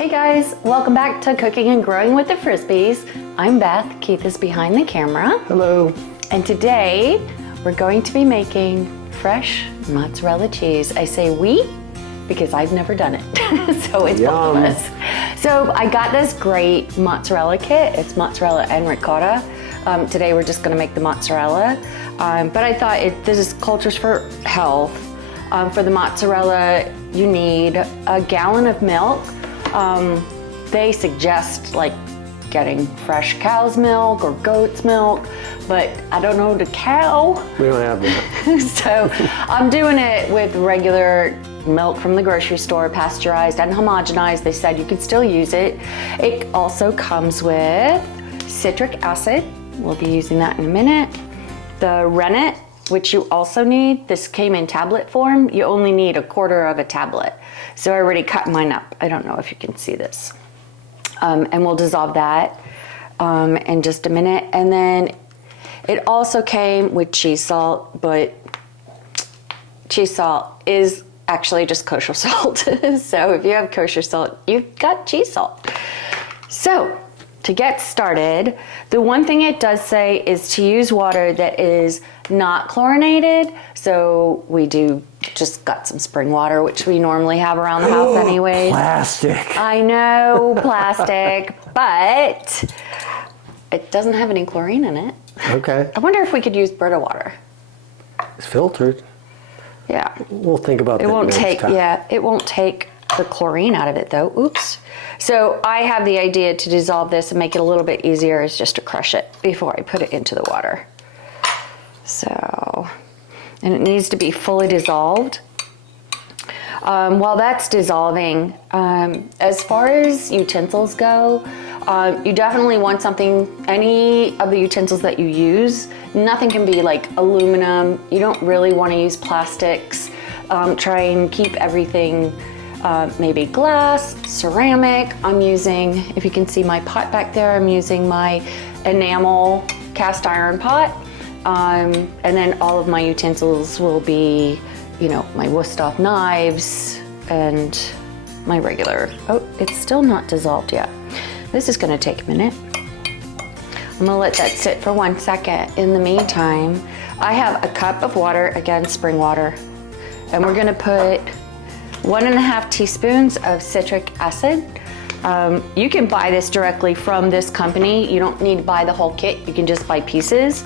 Hey guys, welcome back to Cooking and Growing with the Frisbees. I'm Beth, Keith is behind the camera. Hello. And today we're going to be making fresh mozzarella cheese. I say we because I've never done it, so it's both of us. So I got this great mozzarella kit. It's mozzarella and ricotta. Today we're just gonna make the mozzarella, but I thought this is cultures for health. For the mozzarella, you need a gallon of milk. They suggest like getting fresh cow's milk or goat's milk, but I don't know the cow. We don't have that. So I'm doing it with regular milk from the grocery store, pasteurized and homogenized. They said you can still use it. It also comes with citric acid. We'll be using that in a minute. The rennet, which you also need. This came in tablet form. You only need a quarter of a tablet. So I already cut mine up. I don't know if you can see this. And we'll dissolve that in just a minute. And then it also came with cheese salt, but cheese salt is actually just kosher salt. So if you have kosher salt, you've got cheese salt. So to get started, the one thing it does say is to use water that is not chlorinated. So we just got some spring water, which we normally have around the house anyway. Plastic. I know, plastic, but it doesn't have any chlorine in it. Okay. I wonder if we could use Brita water. It's filtered. Yeah. We'll think about that next time. Yeah, it won't take the chlorine out of it though. Oops. So I have the idea to dissolve this and make it a little bit easier is just to crush it before I put it into the water. So, and it needs to be fully dissolved. While that's dissolving, as far as utensils go, you definitely want something, any of the utensils that you use, nothing can be like aluminum. You don't really want to use plastics. Try and keep everything maybe glass, ceramic. I'm using, if you can see my pot back there, I'm using my enamel cast iron pot. And then all of my utensils will be, my Wusthof knives and my regular, it's still not dissolved yet. This is gonna take a minute. I'm gonna let that sit for 1 second. In the meantime, I have a cup of water, again, spring water, and we're gonna put 1.5 teaspoons of citric acid. You can buy this directly from this company. You don't need to buy the whole kit. You can just buy pieces.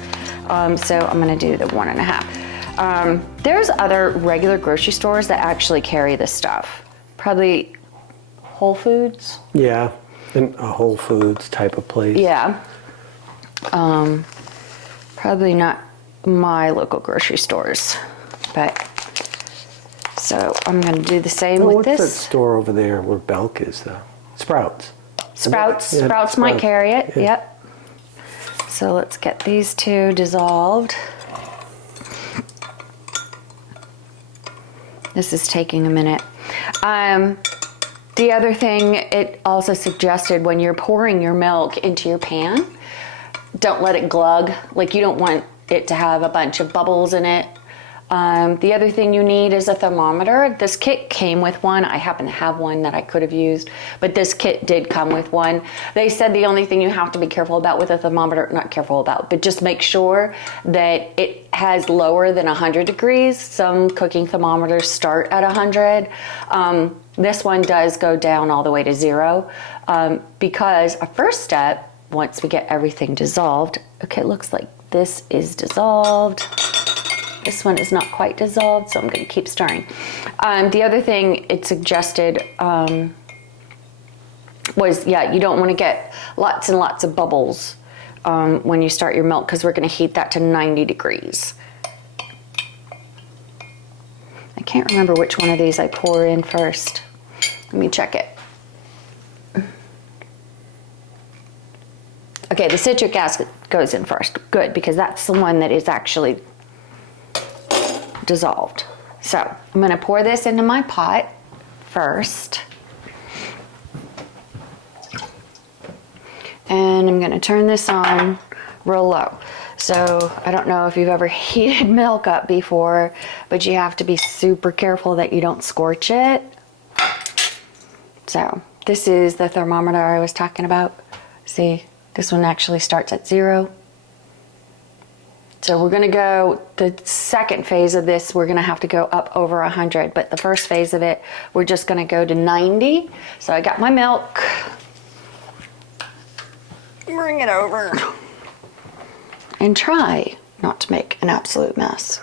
So I'm gonna do the 1.5. There's other regular grocery stores that actually carry this stuff. Probably Whole Foods. Yeah, in a Whole Foods type of place. Yeah. Probably not my local grocery stores, but so I'm gonna do the same with this. What's that store over there where Belk is though? Sprouts. Sprouts might carry it, yeah. Yep. So let's get these two dissolved. This is taking a minute. The other thing, it also suggested when you're pouring your milk into your pan, don't let it glug. Like you don't want it to have a bunch of bubbles in it. The other thing you need is a thermometer. This kit came with one. I happen to have one that I could have used, but this kit did come with one. They said the only thing you have to be careful about with a thermometer, not careful about, but just make sure that it has lower than 100 degrees. Some cooking thermometers start at 100. This one does go down all the way to 0 because a first step, once we get everything dissolved, okay, it looks like this is dissolved. This one is not quite dissolved, so I'm gonna keep stirring. The other thing it suggested was, you don't wanna get lots and lots of bubbles when you start your milk because we're gonna heat that to 90 degrees. I can't remember which one of these I pour in first. Let me check it. Okay, the citric acid goes in first. Good, because that's the one that is actually dissolved. So I'm going to pour this into my pot first. And I'm going to turn this on real low. So I don't know if you've ever heated milk up before, but you have to be super careful that you don't scorch it. So This is the thermometer I was talking about. See, this one actually starts at 0. So we're gonna go, the second phase of this, we're gonna have to go up over 100, but the first phase of it, we're just gonna go to 90. So I got my milk. Bring it over. And try not to make an absolute mess.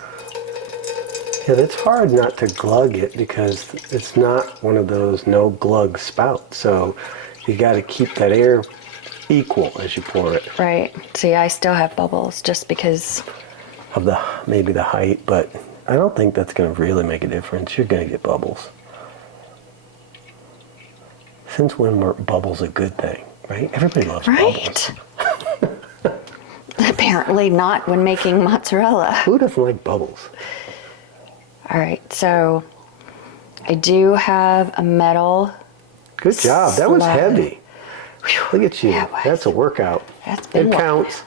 Yeah, it's hard not to glug it because it's not one of those no glug spouts. So you got to keep that air equal as you pour it. Right. See, I still have bubbles just because of maybe the height, but I don't think that's going to really make a difference. You're going to get bubbles. Since when were bubbles a good thing, right? Everybody loves bubbles. Right. Apparently not when making mozzarella. Who doesn't like bubbles? All right, so I do have a metal. Good job. That was slide. heavy. Look at you. Yeah, it was. That's a workout. That's been It counts.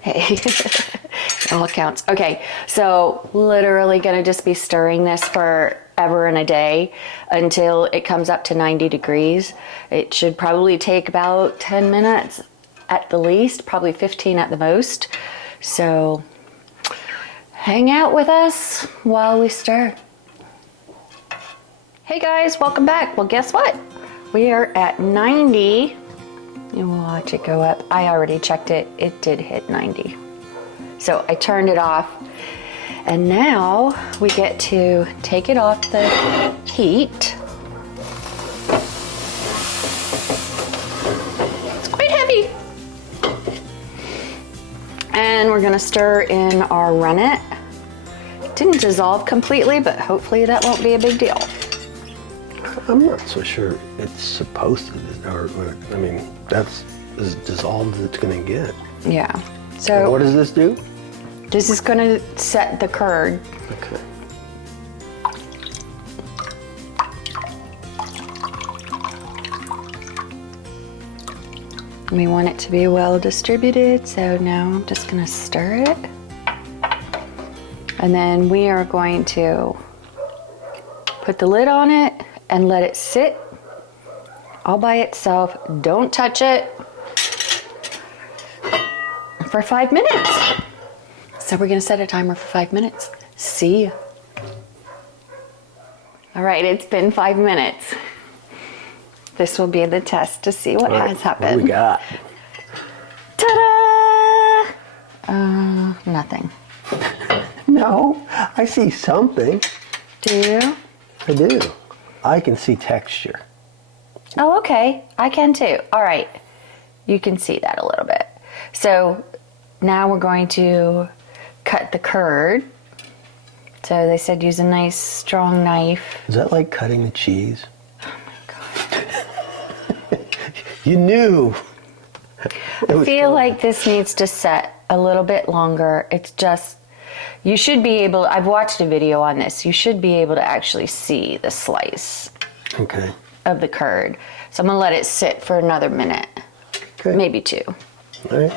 Hey, it all counts. Okay, so literally gonna just be stirring this forever and a day until it comes up to 90 degrees. It should probably take about 10 minutes at the least, probably 15 at the most. So hang out with us while we stir. Hey guys, welcome back. Well, guess what? We are at 90. And we'll watch it go up. I already checked it. It did hit 90. So I turned it off. And now we get to take it off the heat. It's quite heavy. And we're gonna stir in our rennet. It didn't dissolve completely, but hopefully that won't be a big deal. I'm not so sure it's supposed to, I mean, that's as dissolved as it's going to get. Yeah. And So what does this do? this is gonna set the curd. Okay. We want it to be well distributed, so now I'm just gonna stir it. And then we are going to put the lid on it and let it sit all by itself. Don't touch it for 5 minutes. So we're gonna set a timer for 5 minutes. See ya. All right, it's been 5 minutes. This will be the test to see what has happened. What do we got? Ta-da! Nothing. No, I see something. Do you? I do. I can see texture. Oh, okay. I can too. All right. You can see that a little bit. So now we're going to cut the curd. So they said use a nice strong knife. Is that like cutting the cheese? Oh my God. You knew. I feel like this needs to set a little bit longer. It's just, you should be able, I've watched a video on this, you should be able to actually see the slice Okay. of the curd. So I'm gonna let it sit for another minute, Okay. maybe 2. All right.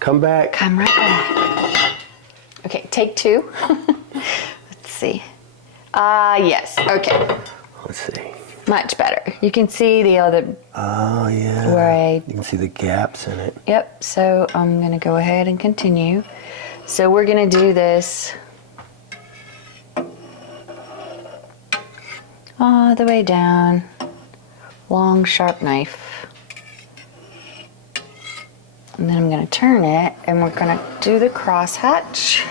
Come back. Come right back. Okay, take 2. Let's see. Yes, okay. Let's see. Much better. You can see the other, Oh, yeah. Right. You can see the gaps in it. yep, so I'm gonna go ahead and continue. So we're gonna do this all the way down. Long, sharp knife. And then I'm gonna turn it and we're gonna do the crosshatch.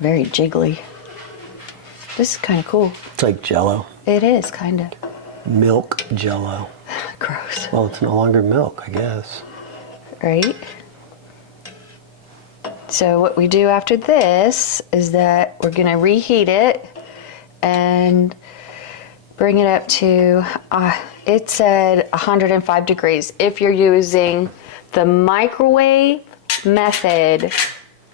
Very jiggly. This is kind of cool. It's like Jell-O. It is kind of Milk Jell-O. gross, Well, it's no longer milk, I guess. right? So what we do after this is that we're gonna reheat it and bring it up to, it said 105 degrees. If you're using the microwave method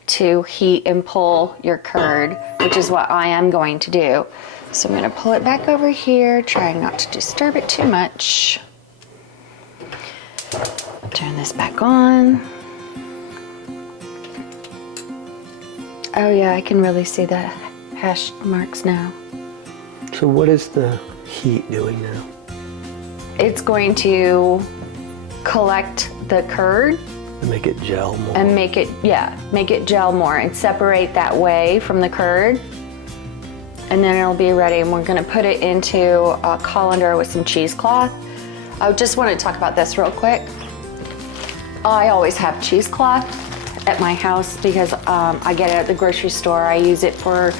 to heat and pull your curd, which is what I am going to do. So I'm gonna pull it back over here, trying not to disturb it too much. Turn this back on. Oh yeah, I can really see the hash marks now. So what is the heat doing now? It's going to collect the curd To make it gel more. and make it gel more and separate that whey from the curd. And then it'll be ready, and we're gonna put it into a colander with some cheesecloth. I just want to talk about this real quick. I always have cheesecloth at my house because I get it at the grocery store. I use it for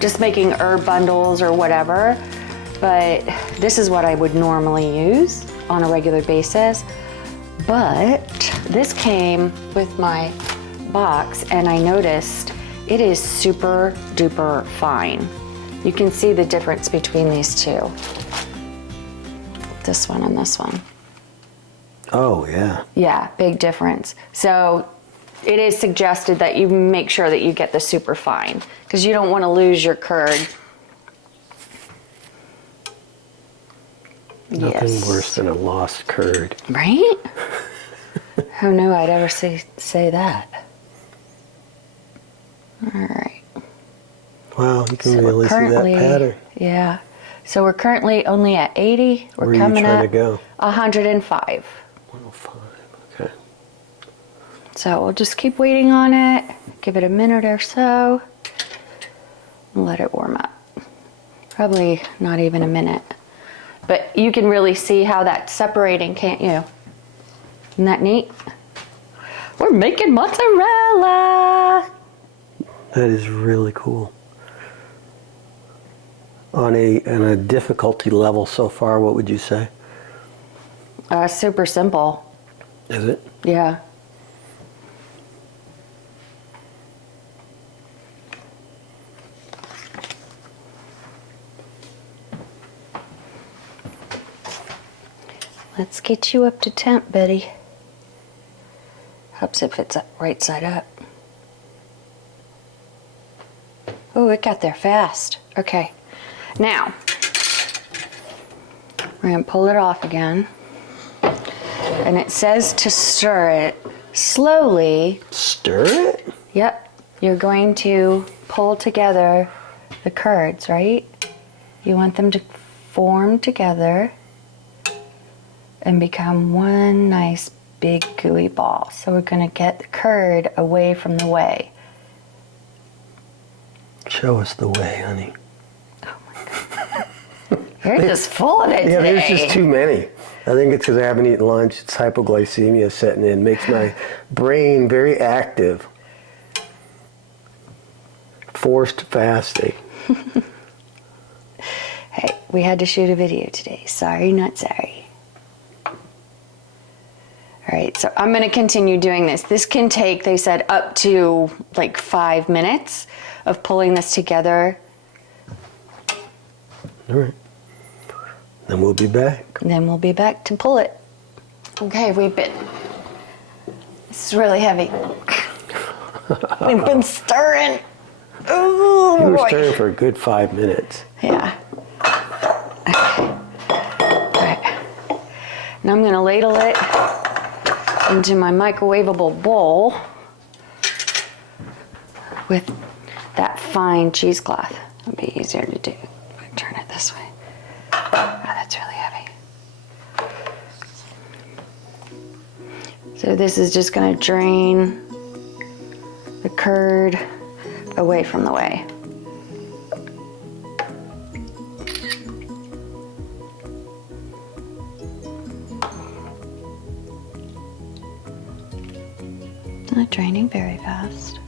just making herb bundles or whatever. But this is what I would normally use on a regular basis. But this came with my box, and I noticed it is super duper fine. You can see the difference between these two. This one and this one. Oh, yeah. Yeah, big difference. So it is suggested that you make sure that you get the super fine because you don't want to lose your curd. Nothing worse than a lost curd. Right? Who knew I'd ever say that? All right. Wow, you can So really see that pattern. Yeah. So we're currently only at 80. We're Where are you coming trying at to go? 105. 105, okay. So we'll just keep waiting on it. Give it a minute or so. And let it warm up. Probably not even a minute. But you can really see how that's separating, can't you? Isn't that neat? We're making mozzarella. That is really cool. On a difficulty level so far, what would you say? Super simple. Is it? Yeah. Let's get you up to temp, Betty. Helps if it's right side up. Oh, it got there fast. Okay. Now, we're going to pull it off again. And it says to stir it slowly. Stir it? Yep. You're going to pull together the curds, right? You want them to form together and become one nice big gooey ball. So we're going to get the curd away from the whey. Show us the way, honey. You're just full of it Yeah, today. there's just too many. I think it's because I haven't eaten lunch. It's hypoglycemia setting in. Makes my brain very active. Forced fasting. Hey, we had to shoot a video today. Sorry, not sorry. All right, so I'm going to continue doing this. This can take, they said, up to like 5 minutes of pulling this together. All right. Then we'll be back. And then we'll be back to pull it. Okay, this is really heavy. We've been stirring. Ooh, You were boy. stirring for a good 5 minutes. Yeah. Okay. All right. Now I'm going to ladle it into my microwavable bowl with that fine cheesecloth. It'll be easier to do. If I turn it this way. Oh, that's really heavy. So this is just going to drain the curd away from the whey. Not draining very fast.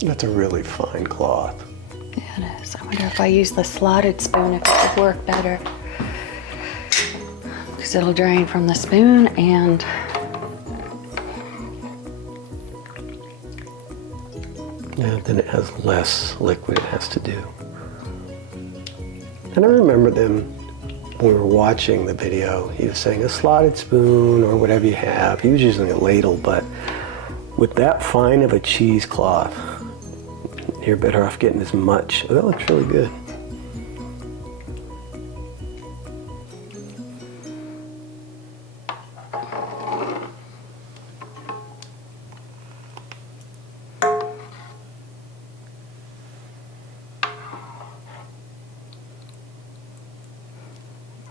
That's a really fine cloth. Yeah, it is. I wonder if I use the slotted spoon if it would work better. Because it'll drain from the spoon and Yeah, then it has less liquid it has to do. And I remember them, when we were watching the video, he was saying a slotted spoon or whatever you have. He was using a ladle, but with that fine of a cheesecloth, you're better off getting as much. Oh, that looks really good.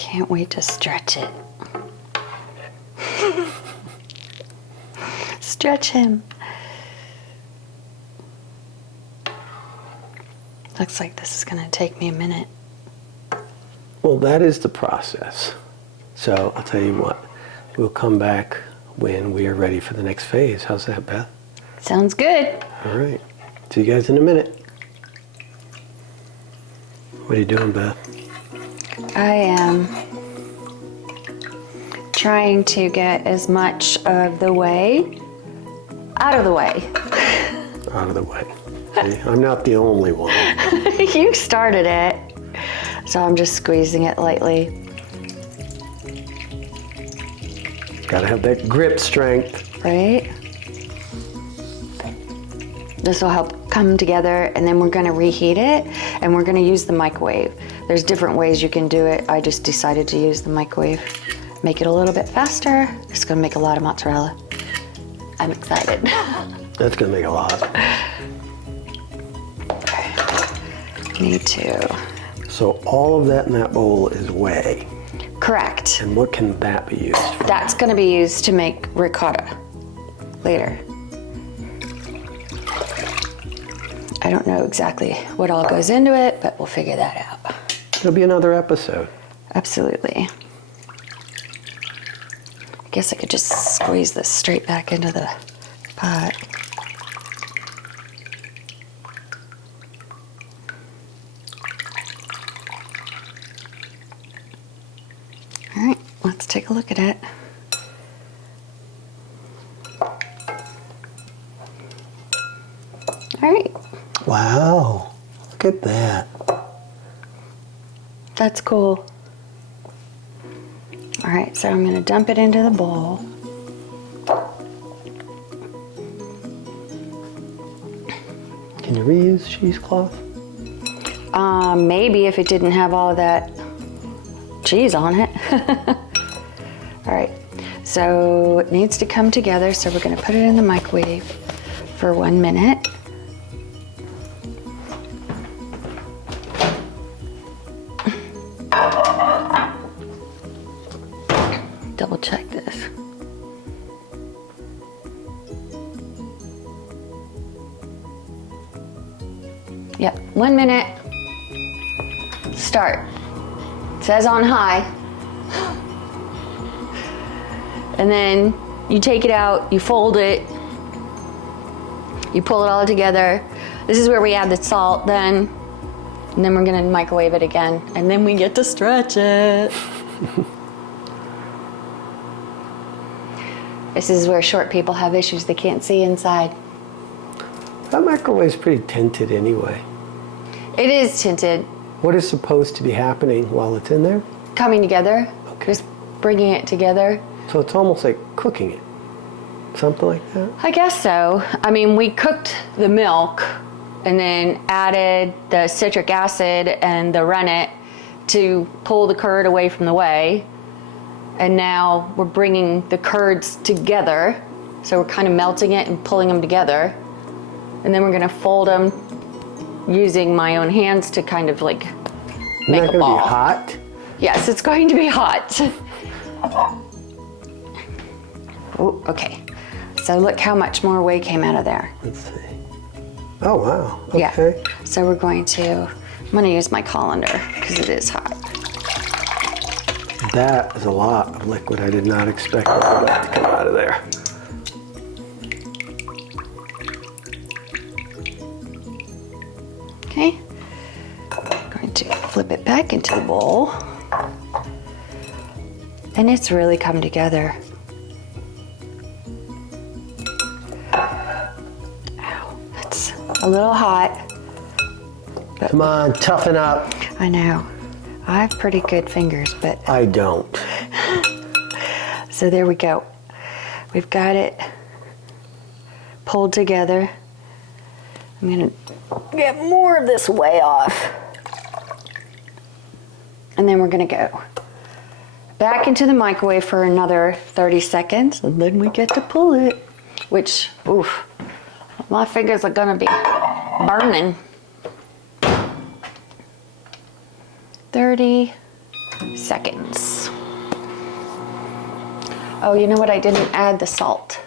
Can't wait to stretch it. Stretch him. Looks like this is gonna take me a minute. Well, that is the process. So I'll tell you what, we'll come back when we are ready for the next phase. How's that, Beth? Sounds good. All right. See you guys in a minute. What are you doing, Beth? I am trying to get as much of the way out of the way. Out of the way. See, I'm not the only one. You started it. So I'm just squeezing it lightly. Gotta have that grip strength. Right? This will help come together, and then we're gonna reheat it, and we're gonna use the microwave. There's different ways you can do it. I just decided to use the microwave. Make it a little bit faster. It's gonna make a lot of mozzarella. I'm excited. That's gonna make a lot. Need to. So all of that in that bowl is whey. Correct. And what can that be used for? That's gonna be used to make ricotta later. I don't know exactly what all goes into it, but we'll figure that out. It'll be another episode. Absolutely. I guess I could just squeeze this straight back into the pot. All right, let's take a look at it. All right. Wow, look at that. That's cool. All right, so I'm gonna dump it into the bowl. Can you reuse cheesecloth? Maybe if it didn't have all of that cheese on it. All right, so it needs to come together, so we're gonna put it in the microwave for 1 minute. Double check this. Yep, 1 minute. Start. It says on high. And then you take it out, you fold it, you pull it all together. This is where we add the salt then. And then we're gonna microwave it again. And then we get to stretch it. This is where short people have issues. They can't see inside. That microwave's pretty tinted anyway. It is tinted. What is supposed to be happening while it's in there? Coming together. Okay. Just bringing it together. So it's almost like cooking it. Something like that? I guess so. I mean, we cooked the milk and then added the citric acid and the rennet to pull the curd away from the whey. And now we're bringing the curds together. So we're kind of melting it and pulling them together. And then we're gonna fold them using my own hands to kind of like make a ball. Isn't that gonna be hot? Yes, it's going to be hot. Oh, okay. So look how much more whey came out of there. Let's see. Oh, wow. Okay. Yeah. So we're going to, I'm gonna use my colander because it is hot. That is a lot of liquid. I did not expect all that to come out of there. Okay. I'm going to flip it back into the bowl. And it's really come together. Ow, that's a little hot. Come on, toughen up. I know. I have pretty good fingers, but I don't. so there we go. We've got it pulled together. I'm gonna get more of this whey off. And then we're gonna go back into the microwave for another 30 seconds, and then we get to pull it. Which, oof, my fingers are gonna be burning. 30, seconds. Oh, you know what? I didn't add the salt.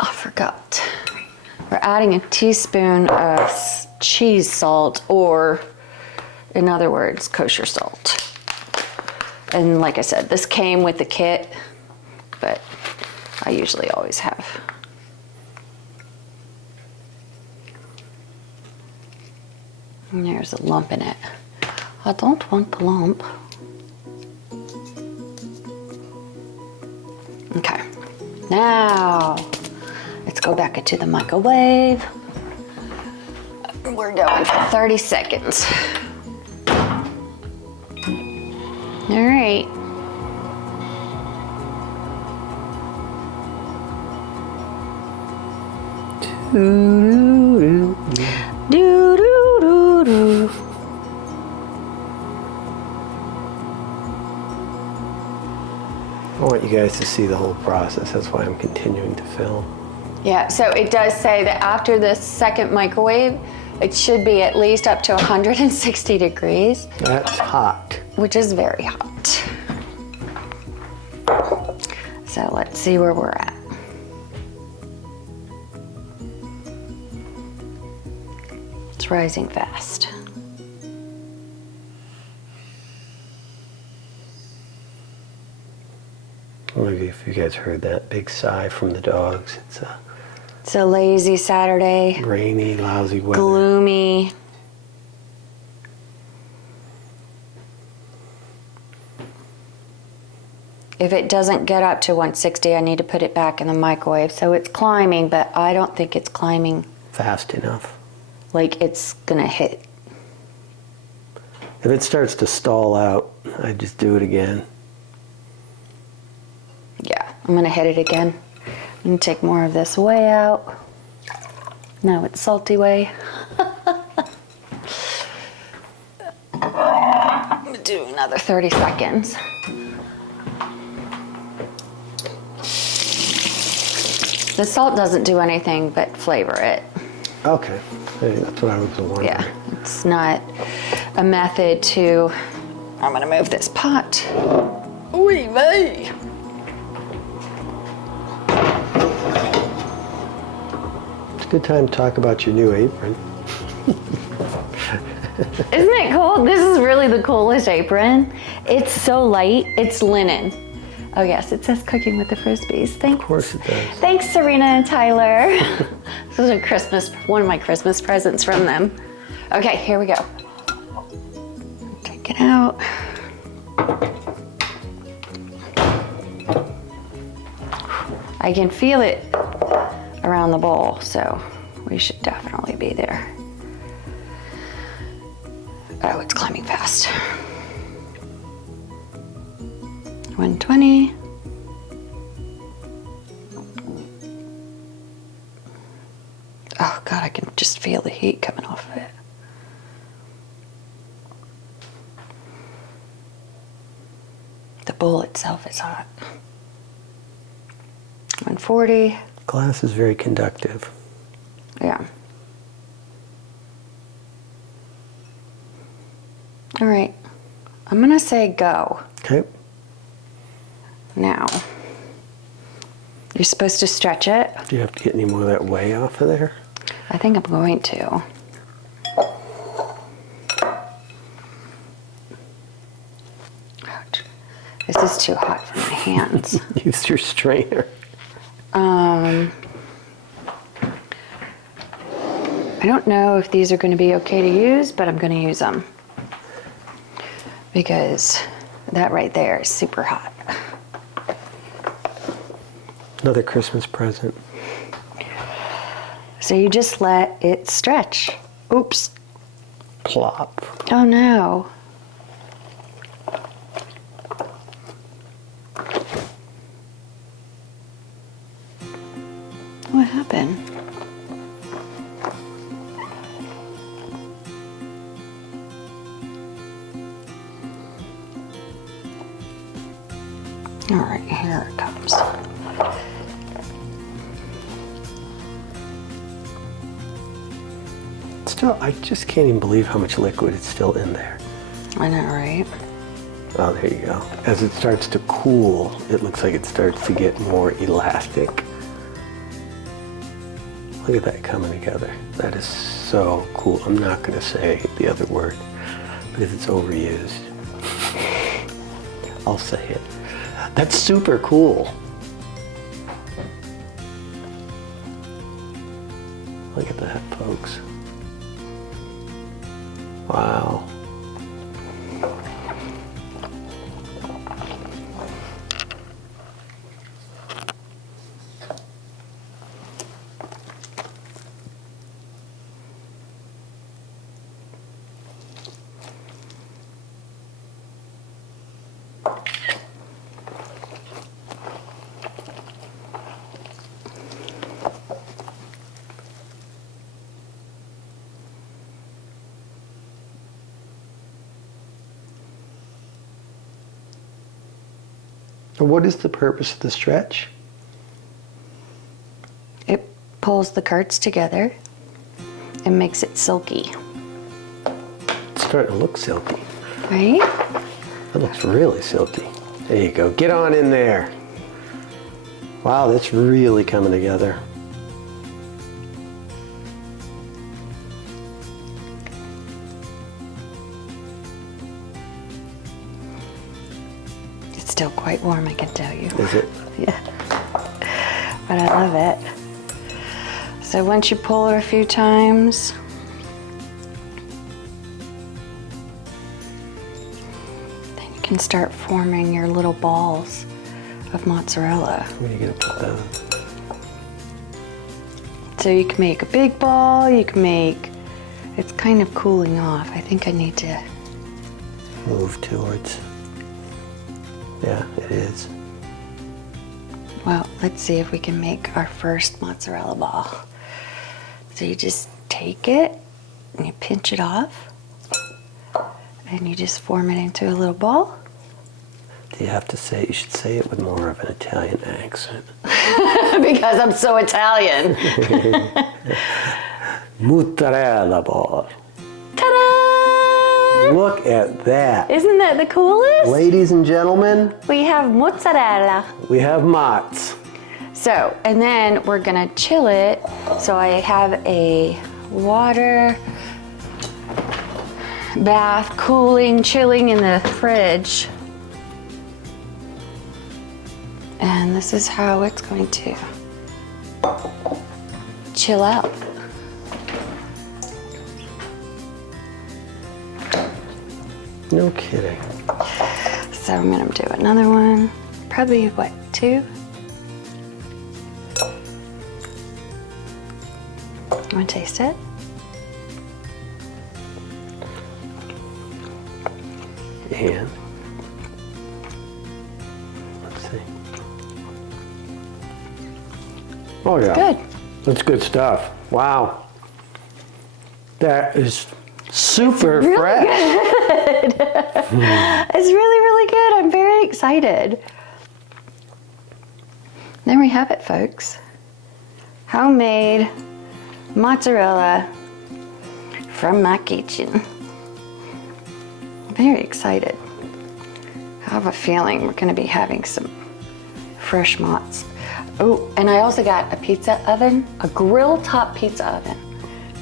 I forgot. We're adding a teaspoon of cheese salt, or in other words, kosher salt. And like I said, this came with the kit, but I usually always have. And there's a lump in it. I don't want the lump. Okay, now let's go back into the microwave. We're going for 30 seconds. All right. Do do do do do. I want you guys to see the whole process. That's why I'm continuing to film. Yeah, so it does say that after the second microwave, it should be at least up to 160 degrees. That's hot. Which is very hot. So let's see where we're at. It's rising fast. I don't know if you guys heard that big sigh from the dogs. It's a lazy Saturday. Rainy, lousy weather. Gloomy. If it doesn't get up to 160, I need to put it back in the microwave. So it's climbing, but I don't think it's climbing Fast enough. like it's gonna hit. If it starts to stall out, I just do it again. Yeah, I'm gonna hit it again. I'm gonna take more of this whey out. Now it's salty whey. I'm gonna do another 30 seconds. The salt doesn't do anything but flavor it. Okay, hey, that's what I was wondering. Yeah, it's not a method to. I'm gonna move this pot. Oy vey. It's a good time to talk about your new apron. Isn't it cool? This is really the coolest apron. It's so light. It's linen. Oh yes, it says cooking with the Frisbees. Thanks. Of course it does. Thanks, Serena and Tyler. This is one of my Christmas presents from them. Okay, here we go. Take it out. I can feel it around the bowl, so we should definitely be there. Oh, it's climbing fast. 120. Oh God, I can just feel the heat coming off of it. The bowl itself is hot. 140. Glass is very conductive. Yeah. All right. I'm gonna say go. Okay. Now, you're supposed to stretch it. Do you have to get any more of that whey off of there? I think I'm going to. Ouch. This is too hot for my hands. Use your strainer. I don't know if these are going to be okay to use, but I'm going to use them. Because that right there is super hot. Another Christmas present. So you just let it stretch. Oops. Plop. Oh no. What happened? All right, here it comes. Still, I just can't even believe how much liquid is still in there. I know, right? Oh, there you go. As it starts to cool, it looks like it starts to get more elastic. Look at that coming together. That is so cool. I'm not going to say the other word because it's overused. I'll say it. That's super cool. Look at that, folks. Wow. What is the purpose of the stretch? It pulls the curds together and makes it silky. It's starting to look silky. Right? That looks really silky. There you go. Get on in there. Wow, that's really coming together. It's still quite warm, I can tell you. Is it? Yeah. But I love it. So once you pull it a few times, then you can start forming your little balls of mozzarella. Where are you gonna put that? So you can make a big ball, you can make, it's kind of cooling off. I think I need to, Move towards. Yeah, it is. well, let's see if we can make our first mozzarella ball. So you just take it and you pinch it off and you just form it into a little ball. Do you have to say, you should say it with more of an Italian accent. Because I'm so Italian. Mozzarella ball. Ta-da! Look at that. Isn't that the coolest? Ladies and gentlemen, We have mozzarella. we have mozz. So, and then we're gonna chill it. So I have a water bath, cooling, chilling in the fridge. And this is how it's going to chill out. No kidding. So I'm gonna do another one. Probably what, 2? Want to taste it? And let's see. Oh yeah. Good. That's good stuff. Wow. That is super really fresh. It's really, really good. I'm very excited. There we have it, folks. Homemade mozzarella from my kitchen. Very excited. I have a feeling we're going to be having some fresh mozz. Oh, and I also got a pizza oven, a grill top pizza oven.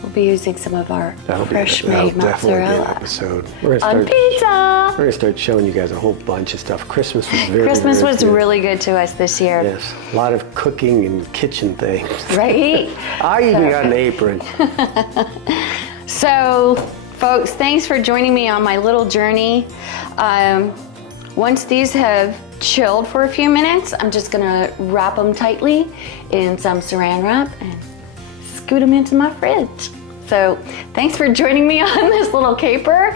We'll be using some of our fresh made that'll definitely be an mozzarella episode. We're on gonna pizza. We're gonna start showing you guys a whole bunch of stuff. Christmas was very Christmas very was good. really good to us this year, Yes, a lot of cooking and kitchen things. right? I even got an apron. So, folks, thanks for joining me on my little journey. Once these have chilled for a few minutes, I'm just gonna wrap them tightly in some saran wrap and scoot them into my fridge. So, thanks for joining me on this little caper.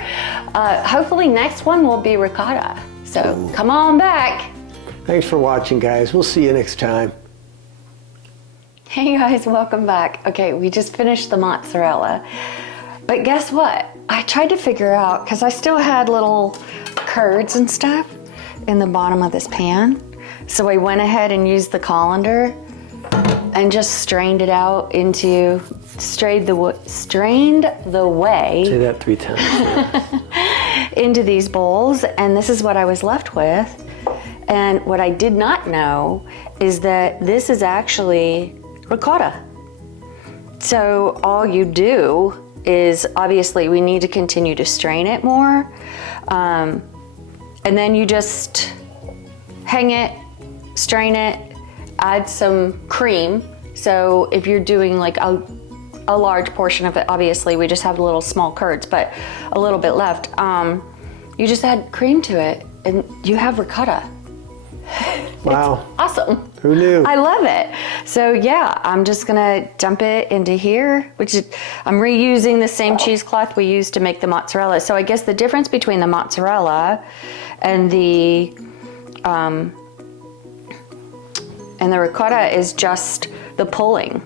Hopefully next one will be ricotta. So, come on back. Thanks for watching, guys. We'll see you next time. Hey guys, welcome back. Okay, we just finished the mozzarella. But guess what? I tried to figure out, because I still had little curds and stuff in the bottom of this pan. So I went ahead and used the colander and just strained it out into, strained the way Say that 3 times. into these bowls, and this is what I was left with. And what I did not know is that this is actually ricotta. So all you do is, obviously we need to continue to strain it more. And then you just hang it, strain it, add some cream. So if you're doing like a large portion of it, obviously we just have little small curds, but a little bit left. You just add cream to it and you have ricotta. Wow. It's awesome. Who knew? I love it. So yeah, I'm just gonna dump it into here, which is, I'm reusing the same cheesecloth we used to make the mozzarella. So I guess the difference between the mozzarella and the ricotta is just the pulling,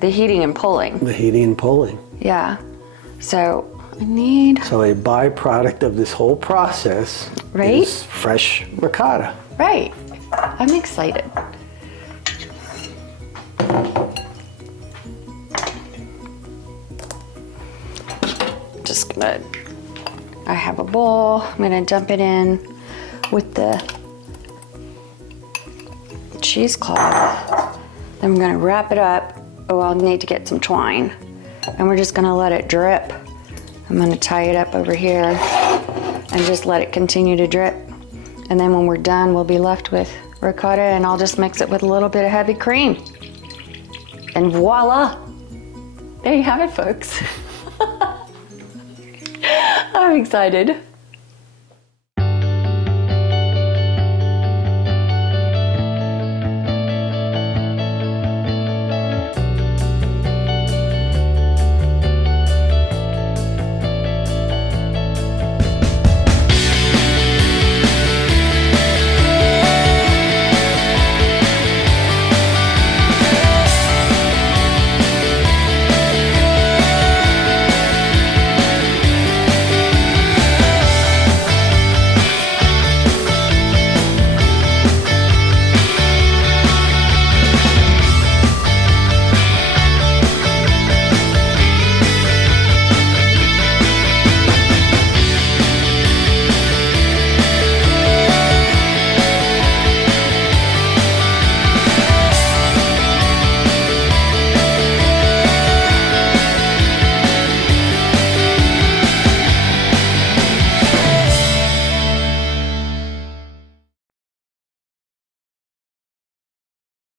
the heating and pulling. The heating and pulling. Yeah. So I need. So a byproduct of this whole process Right? is fresh ricotta. Right. I'm excited. Just gonna, I have a bowl. I'm gonna dump it in with the cheesecloth. Then I'm gonna wrap it up. Oh, I'll need to get some twine. And we're just gonna let it drip. I'm gonna tie it up over here and just let it continue to drip. And then when we're done, we'll be left with ricotta, and I'll just mix it with a little bit of heavy cream. And voila! There you have it, folks. I'm excited.